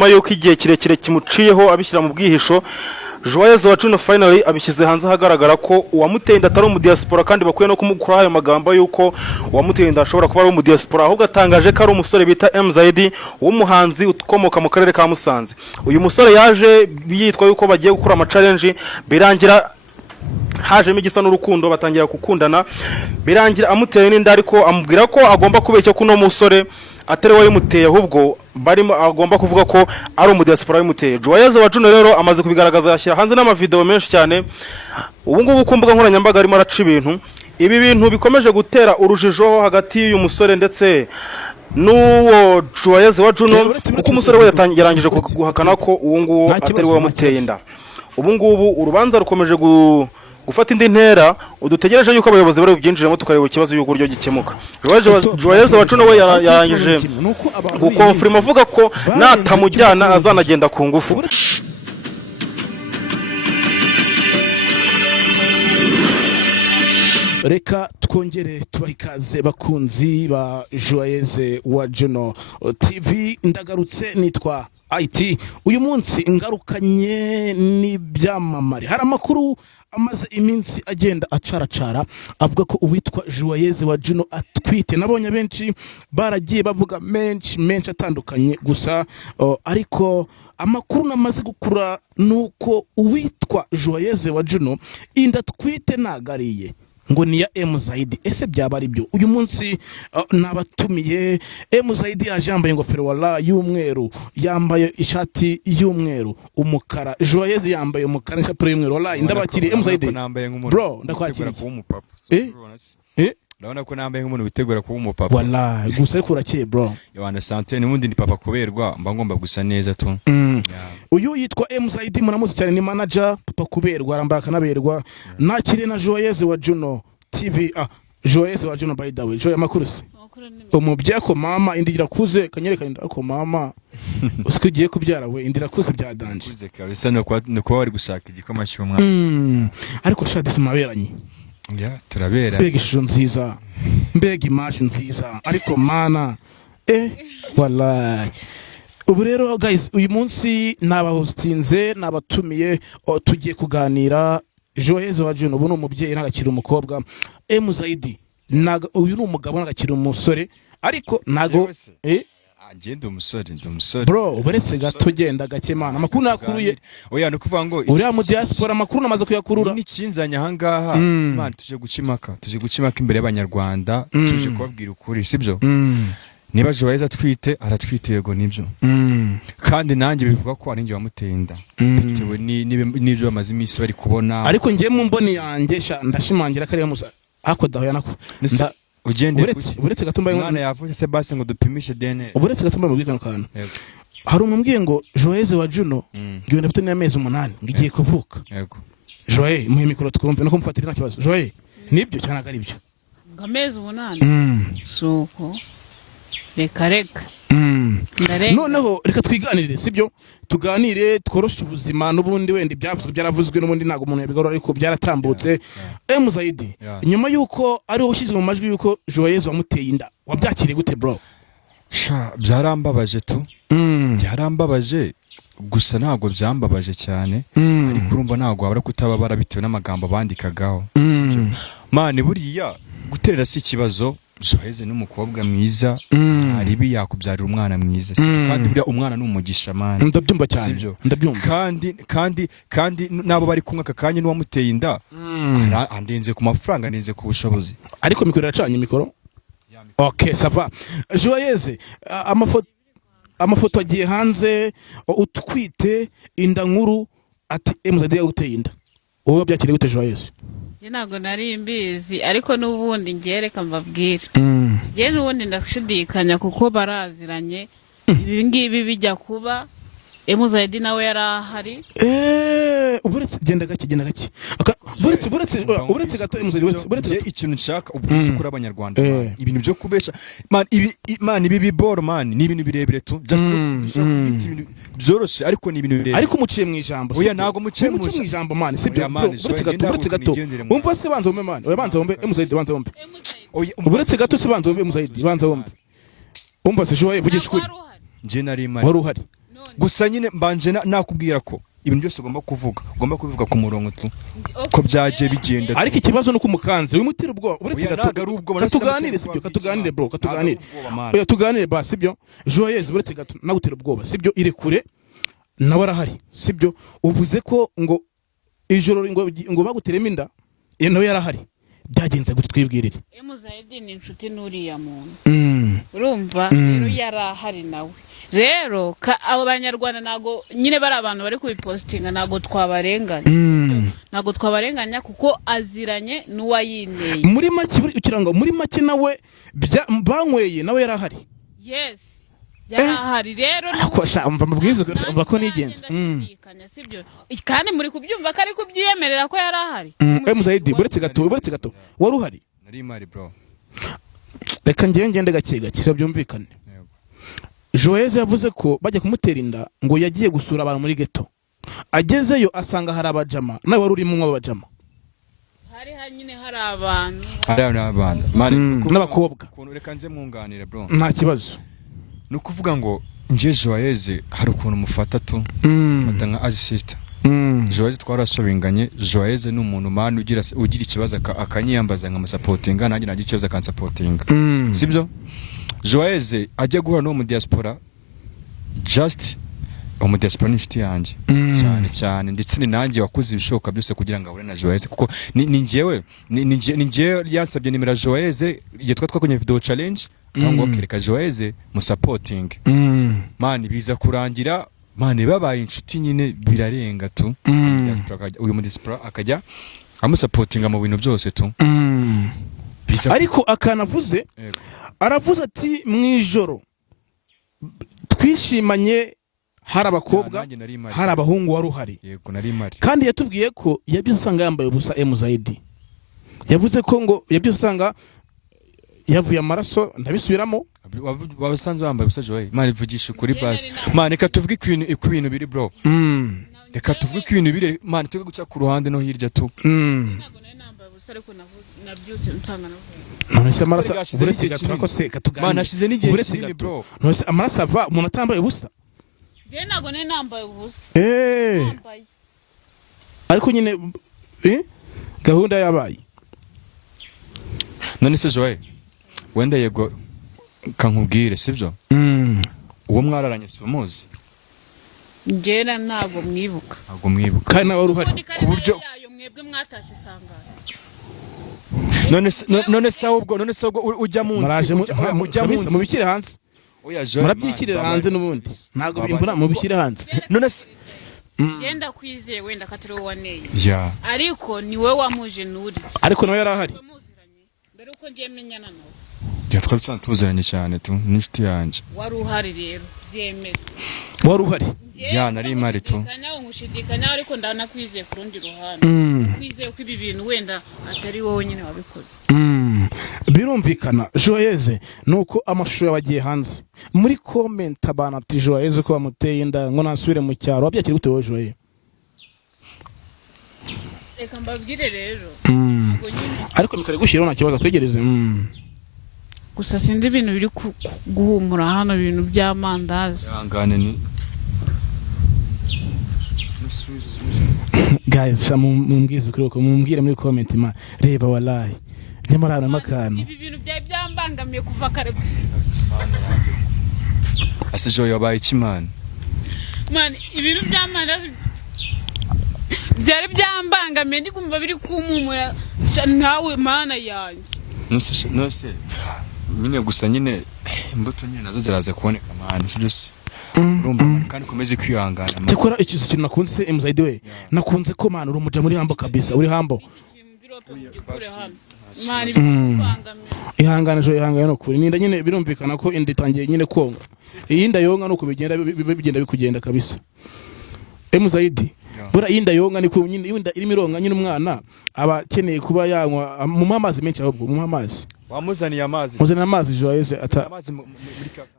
nyuma yuko igihe kirekire kimuciyeho abishyira mu bwihisho, Joyeuse wa Juno finally abishyize hanze hagaragara ko uwamuteye inda atari umudiaspora kandi bakwiye no kumukuraho ayo magambo yuko uwamuteye inda ashobora kuba ari umudiaspora, ahubwo atangaje ko ari umusore bita MZD w'umuhanzi ukomoka mu karere ka Musanze. Uyu musore yaje yitwa yuko bagiye gukora ama challenge, birangira hajemo igisa n'urukundo, batangira gukundana, birangira amuteye n'inda ariko amubwira ko agomba kubeshya ko uno musore atari we yamuteye, ahubwo barimo agomba kuvuga ko ari umudiaspora yamuteye. Joyeuse wa Juno rero amaze kubigaragaza, yashyira hanze n'amavideo menshi cyane. Ubu ngubu ku mbuga nkoranyambaga arimo araca ibintu, ibi bintu bikomeje gutera urujijo hagati y'uyu musore ndetse n'uwo Joyeuse wa Juno, kuko umusore we yarangije guhakana ko uwo nguwo atari we wamuteye inda. Ubu ngubu urubanza rukomeje gufata indi ntera, udutegereje yuko abayobozi bari bubyinjiremo tukareba ikibazo y'uko uryo gikemuka. Joyeuse wa Juno we yarangije gukonfirma avuga ko natamujyana azanagenda ku ngufu. Reka twongere tubahikaze bakunzi ba Joyeuse wa Juno TV, ndagarutse nitwa IT. Uyu munsi ngarukanye n'ibyamamare. Hari amakuru amaze iminsi agenda acaracara avuga ko uwitwa Joyeuse wa Juno atwite. Nabonye benshi baragiye bavuga menshi atandukanye, gusa ariko amakuru namaze gukura nuko uwitwa Joyeuse wa Juno inda twite nagariye ngo ni ya MZD. Ese byaba ari byo? Uyu munsi nabatumiye MZD yaje yambaye ingofero wala y'umweru, yambaye ishati y'umweru, umukara. Joyeuse yambaye umukara n'ishati y'umweru. Wala ndabakiriye MZD. Bro, ndakwakiriye. Ndabona ko nambaye nk'umuntu witegura kuba umupapa. Wala gusa ariko urakeye bro. Yohana Sante n'ubundi ni papa kuberwa, mba ngomba gusa neza tu. Uyu yitwa MZD, muramuzi cyane, ni manager papa kuberwa, arambaka kanaberwa. Nakire na Joyeuse wa Juno TV. Joyeuse wa Juno by the way. Joye amakurusi. Umubye ko mama indira kuze kanyerekana ko mama usikigiye kubyara we indira kuze bya danje. Kuze kabisa no kwa wari gushaka igikoma cy'umwa. Ariko shadi simaberanye. Ya turabera. Mbega ishusho nziza, mbega image nziza, ariko mana wallahi. Ubu rero guys, uyu munsi nabahostinze, nabatumiye, tugiye kuganira. Joyeuse wa Juno ubu ni umubyeyi n'agakira umukobwa. MZD uyu ni umugabo n'agakira umusore, ariko nago agenda umusore bro, uberetse gato genda gakemana. Amakuru nakuruye oya no kuvuga ngo uriya mu diaspora amakuru namaze kuyakurura. Ni kinzanya hangaha man, tuje gucimaka imbere y'abanyarwanda, tuje kubabwira ukuri, sibyo? Niba Joyeuse atwite aratwite, yego nibyo, kandi nanjye bivuga ko ari njye wamuteye inda bitewe n'ibyo bamaze iminsi bari kubona. Ariko ngiye mu mboni yanjye ndashimangira kariya musa ako daho yanako ugende uretse gatumbaye umwana yavuze se basi ngo dupimishe DNA. Uretse gatumbaye mu bwikano kana hari umubwiye ngo Joyeuse wa Juno ngiye ndafite n'amezi 8 ngiye kuvuka. Yego Joye muhe mikoro twumve no kumfatira nta kibazo. Joye nibyo cyane ari byo ngamezi 8 suko reka noneho reka twiganirire, sibyo? Tuganire tworoshe ubuzima, n'ubundi wenda byaravuzwe n'ubundi ntago umuntu yabigarura, ariko byaratambutse. MZD nyuma yuko ari ubushyizwe mu majwi yuko Joyeuse wamuteye inda, wabyakiriye gute bro? Byarambabaje tu, byarambabaje, gusa ntago byambabaje cyane, ariko urumva ntago wabara kutababara bitewe n'amagambo bandikagaho, sibyo? Mane buriya guterera si ikibazo. Joyeuse n'umukobwa mwiza, aribi yakubyarira umwana mwiza, sibyo? Kandi buriya umwana n'umugisha mane. Ndabyumva cyane, sibyo? Ndabyumva. Kandi nabo bari kumwe akakanya n'uwamuteye inda andenze ku mafaranga, andenze ku bushobozi. Ariko mikoro iracanye mikoro. Okay, sava. Joyeuse amafoto agiye hanze utwite inda nkuru, ati MZD yaguteye inda. Wowe byakiriye gute Joyeuse? Ntago nari mbizi, ariko n'ubundi ngereka mbabwira. Je n'ubundi ndashidikanya kuko baraziranye. Ibi ngibi bijya kuba MZD nawe yarahari. Uburetse genda gake. Uburetse gato MZD uretse ikintu nshaka ubwise kuri abanyarwanda. Ibintu byo kubesha man ibi biboro man ni ibintu birebire tu, just byoroshe, ariko ni ibintu birebire. Ariko umuciye mu ijambo. Oya ntago muciye mu ijambo man, sibyo? Uburetse gato umva se banza umwe man, oya banza umbe MZD, banza umbe. Uburetse gato se banza umbe MZD, banza umbe. Umva se Joye vugisha kuri. Je nari mari. Wari uhari. gusa nyine mbanje nakubwira ko ibintu byose ugomba kubivuga ku murongo tu ko byagiye bigenda ariko ikibazo nuko umukanze wimutira ubwoba uretse katuganire sibyo katuganire bro tuganire ba sibyo Joyeuse uretse gato nagutera ubwoba sibyo irekure nawe arahari sibyo uvuze ko ngo ijoro ngo baguteremo inda nawe yarahari byagenze gute twibwirire Muzahedi ni inshuti n'uriya muntu urumva rero yarahari nawe rero abo banyarwanda nago nyine bari abantu bari kubipostinga nago twabarenganya kuko aziranye n'uwayineye muri make ukiranga muri make nawe banyweye nawe yarahari yes yarahari rero mubwiza umva ko nigenze sibyo kandi muri kubyumva ko ari kubyiyemerera ko yarahari Muzahedi buretse gato wari uhari nari mari bro reka ngende gake byumvikane Joyeuse yavuze ko bajya kumutera inda ngo yagiye gusura abantu muri ghetto agezeyo asanga hari abajama nawe wari urimo abajama hari nyine hari abantu n'abakobwa reka nze mwunganire bro nta kibazo ni ukuvuga ngo nje Joyeuse hari ukuntu mufata mufata nka as sister Joyeuse twarasobinganye Joyeuse ni umuntu man ugira ikibazo akanyiyambaza nka musapotinga nanjye nagira ikibazo akansapotinga sibyo Joyeuse ajya guhura no mu diaspora just mu diaspora n'inshuti yanjye cyane ndetse ni nanjye wakoze ibishoboka byose kugira ngo ahure na Joyeuse kuko ni njyewe yansabye nimero Joyeuse igihe twakonye video challenge ngo kereka Joyeuse mu supporting man biza kurangira man babaye inshuti nyine birarenga tu uyu mu diaspora akajya amusupportinga mu bintu byose tu ariko akanavuze aravuze ati mwijoro twishimanye hari abakobwa hari abahungu wari uhari kandi yatubwiye ko yabyose usanga yambaye ubusa Muzahedi yavuze ko ngo yabyose usanga yavuye amaraso ndabisubiramo basanzwe bambaye ubusa Joy man ivugisha kuri base man reka tuvuge ibintu biri bro reka tuvuge ibintu biri man tuge guca ku ruhande no hirya tu none se amaraso buretse gato se katugana man ashize n'igihe kinini bro none se amaraso ava umuntu atambaye ubusa je nago ne nambaye ubusa ariko nyine gahunda yabaye none se Joy wenda yego kankubwire sibyo uwo mwararanye si umuzi njera ntago mwibuka kandi nawe uruhari ku buryo mwebwe mwatashe sangana none se ubwo ujya munsi mu bikire hanze murabyikirira hanze n'ubundi ntago bimbura mu bikire hanze none se genda kwizeye wenda katari wowe waneye ariko ni wowe wamuje nuri ariko nawe yarahari mbere uko ngiye menyana nawe twari tuziranye cyane tu n'inshuti yanjye wari uhari rero byemeze wari uhari nari imari tu ngushidikanya ariko ndanakwizeye ku rundi ruhande kwizeye ko ibi bintu wenda atari wowe nyine wabikoze birumvikana Joyeuse nuko amashusho yabagiye hanze muri comment abana ati Joyeuse ko bamuteye inda ngo nasubire mu cyaro wabyakira gute wowe Joyeuse reka mbabwire rero ariko mikare gushyiraho nta kibazo kwegereze gusa sindi ibintu biri guhumura hano ibintu by'amandazi guys mumbwize kuri uko mumbwire muri comment ma reba wallahi nyamara namakana ibi bintu byambangamiye kuva kare gusa ase Joy yabaye ikimana man ibintu by'amandazi byari byambangamiye ndi kumva biri kumumura nawe mana yanjye nose nyine gusa nyine imbuto nyine nazo ziraza kuboneka man sibyo se urumva kandi komeze kwihangana cyakora ikintu nakunze Muzahedi we nakunze ko man uri umuja muri hambo kabisa uri hambo ihangana no kuri ninda nyine birumvikana ko inda itangiye nyine konga iyinda yonga nuko bigenda bikugenda kabisa Muzahedi bura yinda yonga ni ko nyine yinda irimo ironga nyine umwana aba keneye kuba yanywa mu amazi menshi ahubwo mu amazi wamuzaniye amazi muzana amazi Joyeuse ata